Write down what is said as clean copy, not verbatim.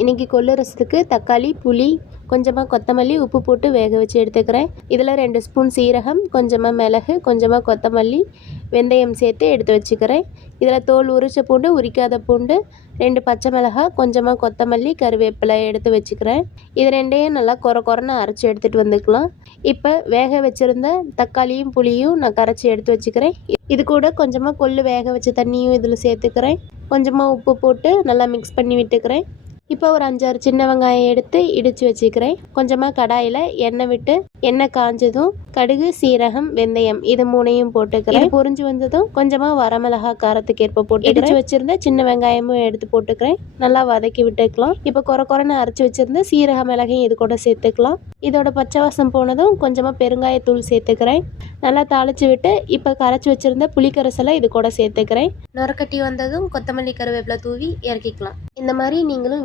இன்றைக்கி கொள்ளு ரசத்துக்கு தக்காளி, புளி, கொஞ்சமாக கொத்தமல்லி, உப்பு போட்டு வேக வச்சு எடுத்துக்கிறேன். இதில் 2 ஸ்பூன் சீரகம், கொஞ்சமாக மிளகு, கொஞ்சமாக கொத்தமல்லி, வெந்தயம் சேர்த்து எடுத்து வச்சுக்கிறேன். இதில் தோல் உரிச்ச பூண்டு, உரிக்காத பூண்டு, 2 பச்சை மிளகாய், கொஞ்சமாக கொத்தமல்லி, கருவேப்பிலை எடுத்து வச்சுக்கிறேன். இது ரெண்டையும் நல்லா கொரன்னு அரைச்சி எடுத்துகிட்டு வந்துக்கலாம். இப்போ வேக வச்சுருந்த தக்காளியும் புளியும் நான் கரைச்சி எடுத்து வச்சுக்கிறேன். இது கூட கொஞ்சமாக கொள்ளு வேக வச்ச தண்ணியும் இதில் சேர்த்துக்கிறேன். கொஞ்சமாக உப்பு போட்டு நல்லா மிக்ஸ் பண்ணி விட்டுக்கிறேன். இப்போ ஒரு 5-6 சின்ன வெங்காயம் எடுத்து இடித்து வச்சுக்கிறேன். கொஞ்சமாக கடாயில் எண்ணெய் விட்டு எண்ணெய் காஞ்சதும் கடுகு, சீரகம், வெந்தயம் இது 3ஐயும் போட்டுக்கிறேன். பொரிஞ்சு வந்ததும் கொஞ்சமாக வரமிளகாய் காரத்துக்கு ஏற்ப போட்டு இடித்து வச்சுருந்த சின்ன வெங்காயமும் எடுத்து போட்டுக்கிறேன். நல்லா வதக்கி விட்டுக்கலாம். இப்போ கொரன்னு அரைச்சி வச்சுருந்த சீரக மிளகையும் இது கூட சேர்த்துக்கலாம். இதோட பச்சை வாசம் போனதும் கொஞ்சமாக பெருங்காயத்தூள் சேர்த்துக்கிறேன். நல்லா தாளித்து விட்டு இப்போ கரைச்சி வச்சுருந்த புளிக்கரைசலை இது கூட சேர்த்துக்கிறேன். நுரக்கட்டி வந்ததும் கொத்தமல்லி, கருவேப்பிலை தூவி இறக்கிக்கலாம். இந்த மாதிரி நீங்களும்